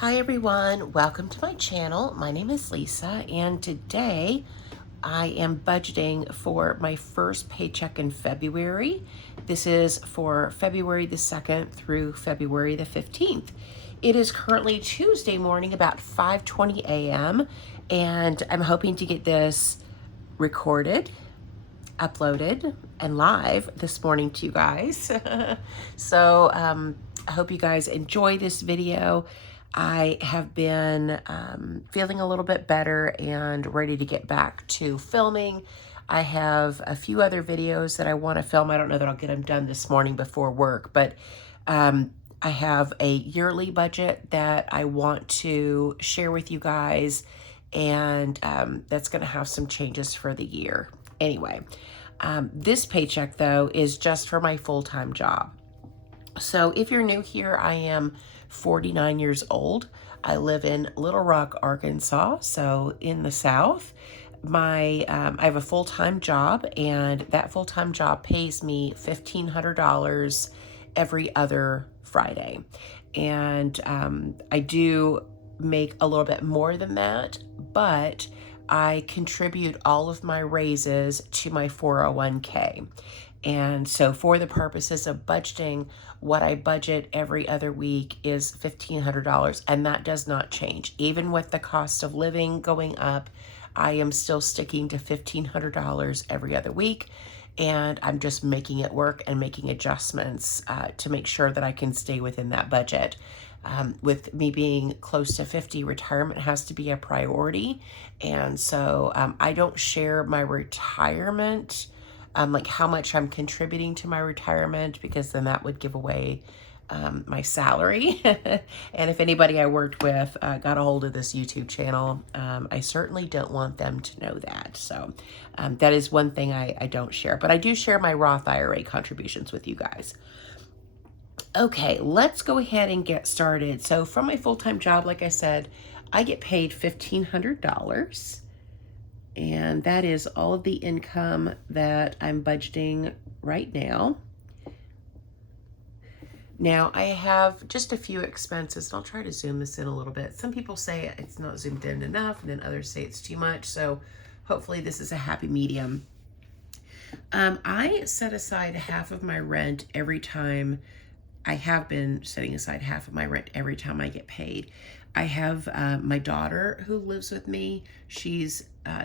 Hi everyone, welcome to my channel. My name is Lisa and today I am budgeting for my first paycheck in February. This is for February the 2nd through February the 15th. It is currently Tuesday morning about 5:20 a.m. and I'm hoping to get this recorded, uploaded, and live this morning to you guys. So I hope you guys enjoy this video. I have been feeling a little bit better and ready to get back to filming. I have a few other videos that I want to film. I don't know that I'll get them done this morning before work, but I have a yearly budget that I want to share with you guys, and that's going to have some changes for the year. Anyway, this paycheck, though, is just for my full-time job. So if you're new here, I am 49 years old. I live in Little Rock, Arkansas, so in the South. I have a full-time job, and that full-time job pays me $1,500 every other Friday. And I do make a little bit more than that, but I contribute all of my raises to my 401k. And so for the purposes of budgeting, what I budget every other week is $1,500, and that does not change. Even with the cost of living going up, I am still sticking to $1,500 every other week, and I'm just making it work and making adjustments to make sure that I can stay within that budget. With me being close to 50, retirement has to be a priority, and so I don't share my retirement, like how much I'm contributing to my retirement, because then that would give away my salary. And if anybody I worked with got a hold of this YouTube channel, I certainly don't want them to know that. So that is one thing I don't share, but I do share my Roth IRA contributions with you guys. Okay, let's go ahead and get started. So from my full-time job, like I said, I get paid $1,500. And that is all of the income that I'm budgeting right now. Now I have just a few expenses, and I'll try to zoom this in a little bit. Some people say it's not zoomed in enough, and then others say it's too much. So hopefully this is a happy medium. I set aside half of my rent every time. I have been setting aside half of my rent every time I get paid. I have my daughter who lives with me. She's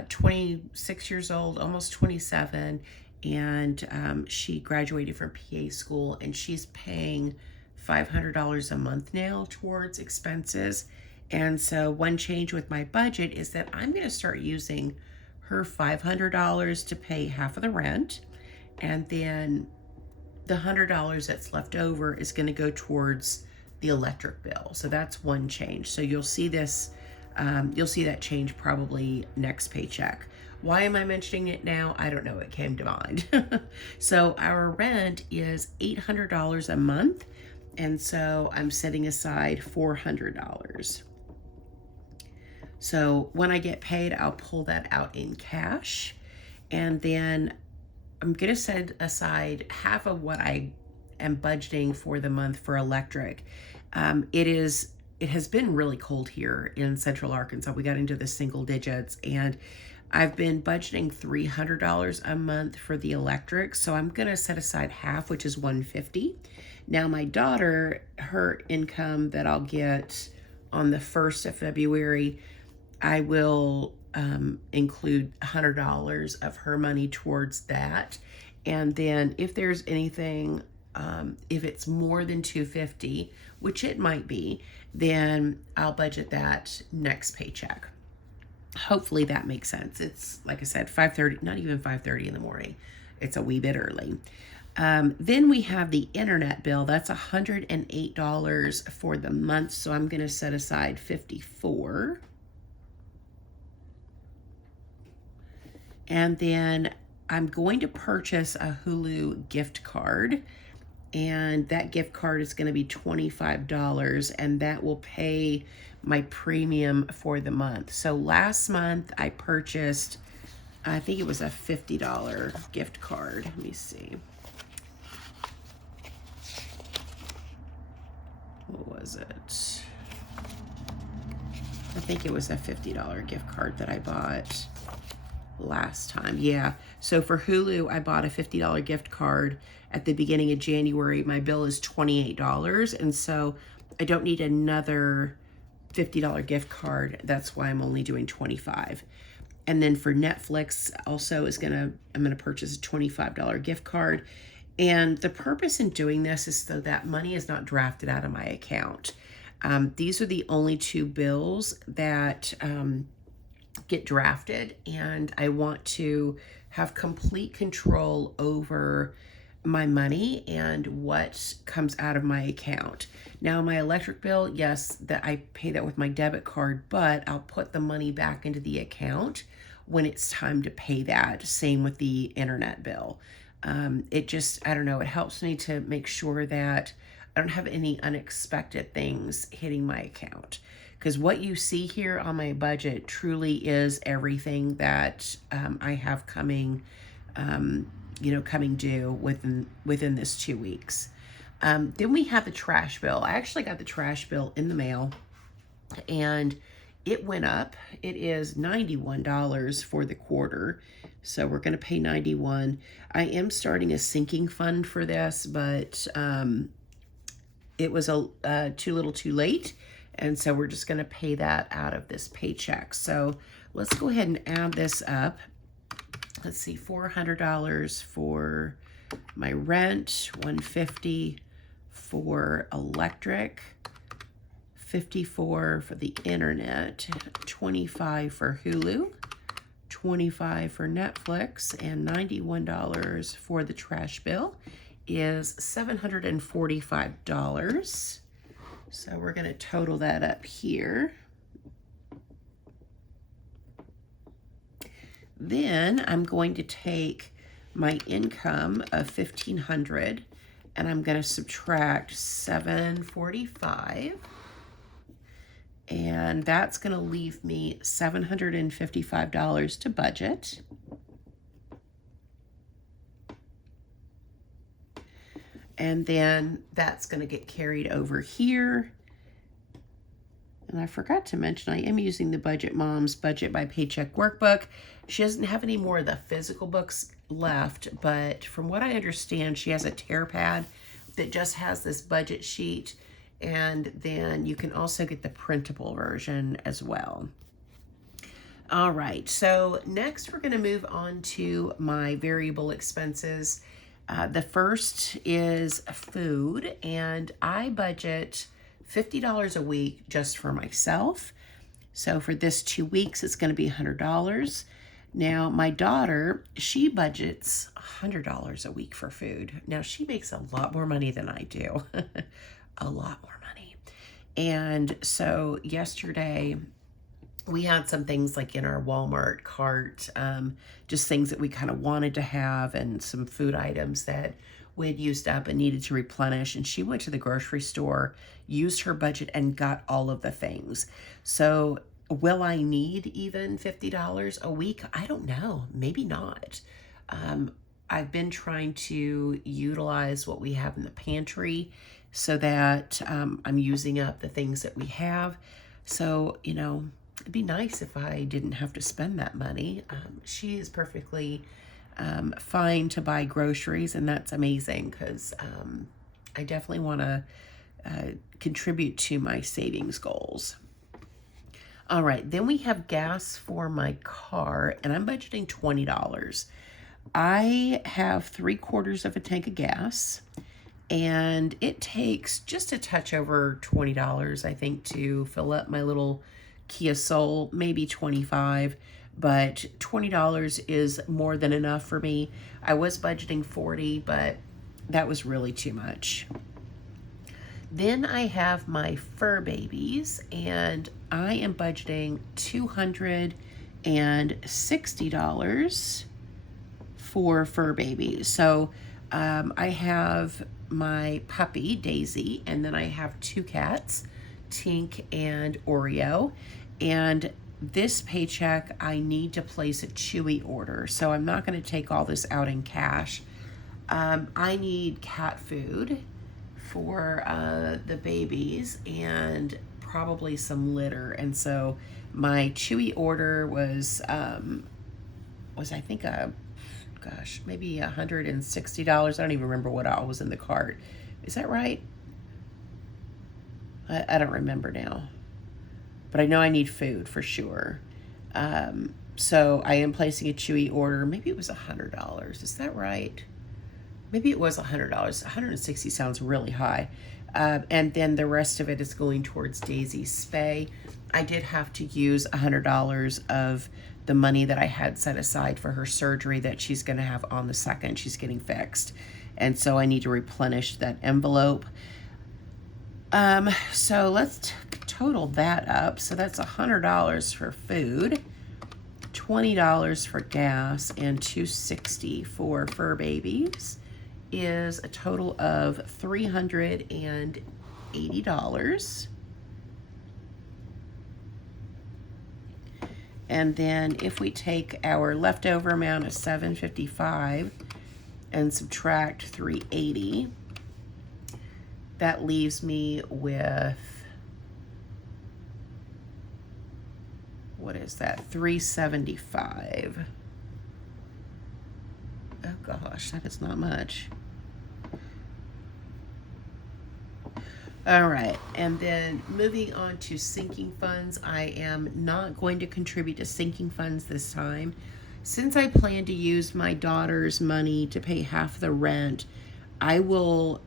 26 years old, almost 27, and she graduated from PA school, and she's paying $500 a month now towards expenses. And so one change with my budget is that I'm going to start using her $500 to pay half of the rent, and then the $100 that's left over is going to go towards the electric bill. So that's one change. So you'll see this, you'll see that change probably next paycheck. Why am I mentioning it now? I don't know. It came to mind. So our rent is $800 a month. And so I'm setting aside $400. So when I get paid, I'll pull that out in cash. And then I'm going to set aside half of what I am budgeting for the month for electric. It has been really cold here in Central Arkansas. We got into the single digits, and I've been budgeting $300 a month for the electric. So I'm going to set aside half, which is $150. Now my daughter, her income that I'll get on the 1st of February, I will include $100 of her money towards that. And then if there's anything, if it's more than $250, which it might be, then I'll budget that next paycheck. Hopefully that makes sense. It's, like I said, 5:30, not even 5:30 in the morning. It's a wee bit early. Then we have the internet bill. That's $108 for the month. So I'm going to set aside $54. And then I'm going to purchase a Hulu gift card, and that gift card is going to be $25, and that will pay my premium for the month. So last month I purchased, I think it was a $50 gift card. Let me see. What was it? I think it was a $50 gift card that I bought last time. Yeah. So for Hulu, I bought a $50 gift card at the beginning of January. My bill is $28. And so I don't need another $50 gift card. That's why I'm only doing 25. And then for Netflix also I'm gonna purchase a $25 gift card. And the purpose in doing this is so that money is not drafted out of my account. These are the only two bills that get drafted, and I want to have complete control over my money and what comes out of my account. Now, my electric bill, yes, that I pay that with my debit card, but I'll put the money back into the account when it's time to pay that. Same with the internet bill. It just, I don't know, it helps me to make sure that I don't have any unexpected things hitting my account. Because what you see here on my budget truly is everything that I have coming, coming due within this 2 weeks. Then we have the trash bill. I actually got the trash bill in the mail, and it went up. It is $91 for the quarter. So we're going to pay $91. I am starting a sinking fund for this, but it was too little too late. And so we're just going to pay that out of this paycheck. So let's go ahead and add this up. Let's see, $400 for my rent, $150 for electric, $54 for the internet, $25 for Hulu, $25 for Netflix, and $91 for the trash bill is $745. So we're going to total that up here. Then I'm going to take my income of $1,500 and I'm going to subtract $745. And that's going to leave me $755 to budget. And then that's going to get carried over here. And I forgot to mention, I am using the Budget Mom's Budget by Paycheck workbook. She doesn't have any more of the physical books left, but from what I understand, she has a tear pad that just has this budget sheet. And then you can also get the printable version as well. All right, so next we're going to move on to my variable expenses. The first is food, and I budget $50 a week just for myself. So for this 2 weeks, it's going to be $100. Now, my daughter, she budgets $100 a week for food. Now, she makes a lot more money than I do, a lot more money. And so yesterday, we had some things like in our Walmart cart, just things that we kind of wanted to have, and some food items that we had used up and needed to replenish. And she went to the grocery store, used her budget, and got all of the things. So will I need even $50 a week? I don't know. Maybe not. I've been trying to utilize what we have in the pantry so that I'm using up the things that we have. So, it'd be nice if I didn't have to spend that money. She is perfectly fine to buy groceries, and that's amazing because I definitely want to contribute to my savings goals. All right, then we have gas for my car, and I'm budgeting $20. I have 3/4 of a tank of gas, and it takes just a touch over $20, I think, to fill up my little Kia Soul, maybe $25, but $20 is more than enough for me. I was budgeting $40, but that was really too much. Then I have my fur babies, and I am budgeting $260 for fur babies. So I have my puppy, Daisy, and then I have 2 cats, Tink and Oreo. And this paycheck, I need to place a Chewy order, so I'm not going to take all this out in cash. I need cat food for the babies, and probably some litter. And so my Chewy order was I think gosh, maybe $160. I don't even remember what all was in the cart. Is that right? I don't remember now, but I know I need food for sure. So I am placing a Chewy order. Maybe it was $100. Is that right? Maybe it was $100. $160 sounds really high. And then the rest of it is going towards Daisy's spay. I did have to use $100 of the money that I had set aside for her surgery that she's going to have on the 2nd. She's getting fixed. And so I need to replenish that envelope. So let's total that up. So that's $100 for food, $20 for gas, and $260 for fur babies is a total of $380. And then if we take our leftover amount of $755 and subtract $380, that leaves me with, what is that? $375. Oh gosh, that is not much. All right, and then moving on to sinking funds, I am not going to contribute to sinking funds this time. Since I plan to use my daughter's money to pay half the rent, I will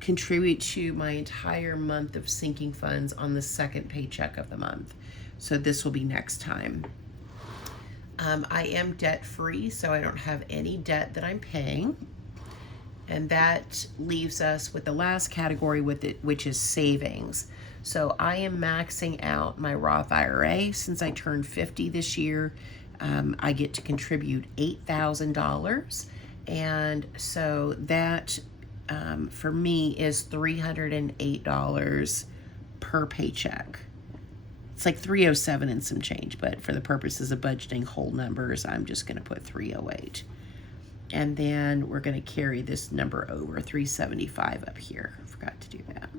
contribute to my entire month of sinking funds on the 2nd paycheck of the month. So this will be next time. I am debt-free, so I don't have any debt that I'm paying. And that leaves us with the last category with it, which is savings. So I am maxing out my Roth IRA. Since I turned 50 this year, I get to contribute $8,000. And so that for me is $308 per paycheck. It's like 307 and some change, but for the purposes of budgeting whole numbers, I'm just going to put 308. And then we're going to carry this number over, 375 up here. I forgot to do that.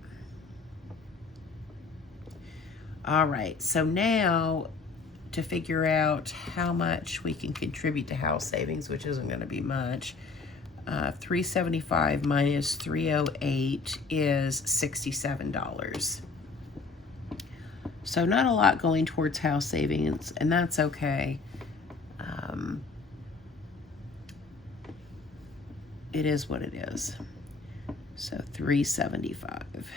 All right, so now to figure out how much we can contribute to house savings, which isn't going to be much, 375 minus 308 is $67. So not a lot going towards house savings, and that's okay. It is what it is. So 375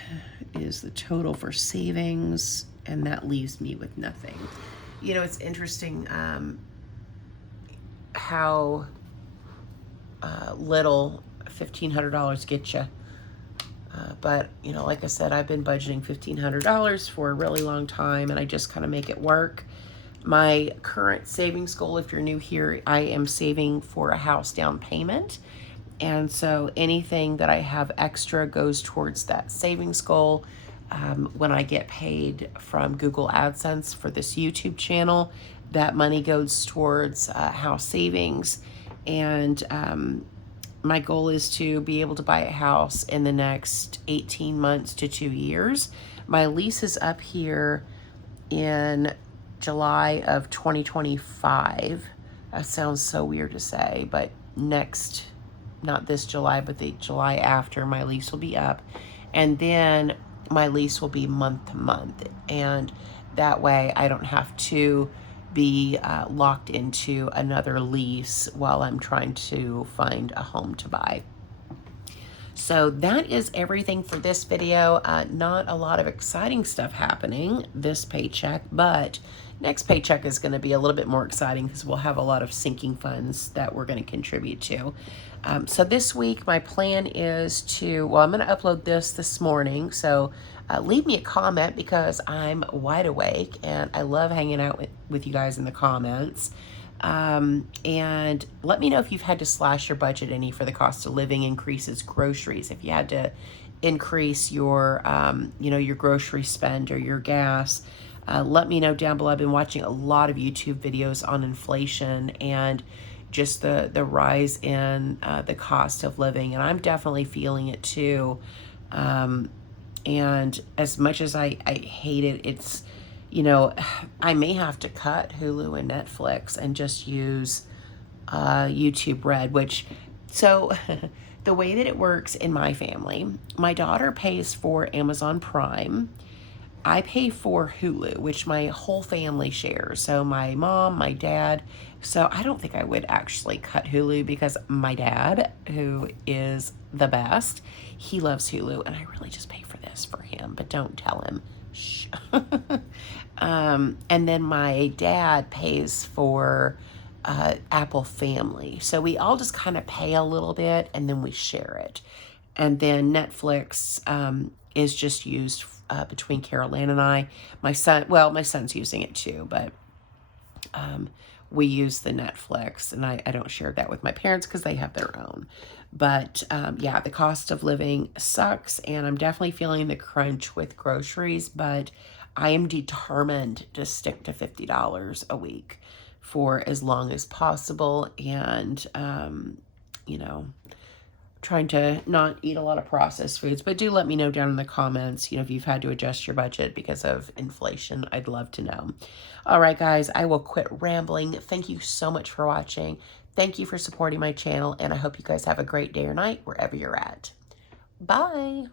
is the total for savings, and that leaves me with nothing. You know, it's interesting how little $1,500 gets you. But, you know, like I said, I've been budgeting $1,500 for a really long time, and I just kind of make it work. My current savings goal, if you're new here, I am saving for a house down payment. And so anything that I have extra goes towards that savings goal. When I get paid from Google AdSense for this YouTube channel, that money goes towards house savings. And my goal is to be able to buy a house in the next 18 months to 2 years. My lease is up here in July of 2025. That sounds so weird to say, but next, not this July, but the July after, my lease will be up. And then my lease will be month to month. And that way I don't have to be locked into another lease while I'm trying to find a home to buy. So that is everything for this video. Not a lot of exciting stuff happening this paycheck, but next paycheck is going to be a little bit more exciting because we'll have a lot of sinking funds that we're going to contribute to. So this week, my plan is to, well, I'm going to upload this morning. So leave me a comment because I'm wide awake and I love hanging out with you guys in the comments. And let me know if you've had to slash your budget any for the cost of living increases, groceries, if you had to increase your, your grocery spend or your gas. Let me know down below. I've been watching a lot of YouTube videos on inflation and just the rise in the cost of living, and I'm definitely feeling it too. And as much as I hate it, it's, you know, I may have to cut Hulu and Netflix and just use YouTube Red, which, so the way that it works in my family, my daughter pays for Amazon Prime. I pay for Hulu, which my whole family shares. So my mom, my dad. So I don't think I would actually cut Hulu because my dad, who is the best, he loves Hulu, and I really just pay for this for him, but don't tell him. Shh. And then my dad pays for Apple Family. So we all just kind of pay a little bit and then we share it. And then Netflix is just used between Carolyn and I. My son's using it too, but we use the Netflix, and I don't share that with my parents because they have their own. But yeah, the cost of living sucks, and I'm definitely feeling the crunch with groceries, but I am determined to stick to $50 a week for as long as possible, and you know, trying to not eat a lot of processed foods. But do let me know down in the comments, you know, if you've had to adjust your budget because of inflation. I'd love to know. All right, guys, I will quit rambling. Thank you so much for watching. Thank you for supporting my channel, and I hope you guys have a great day or night wherever you're at. Bye.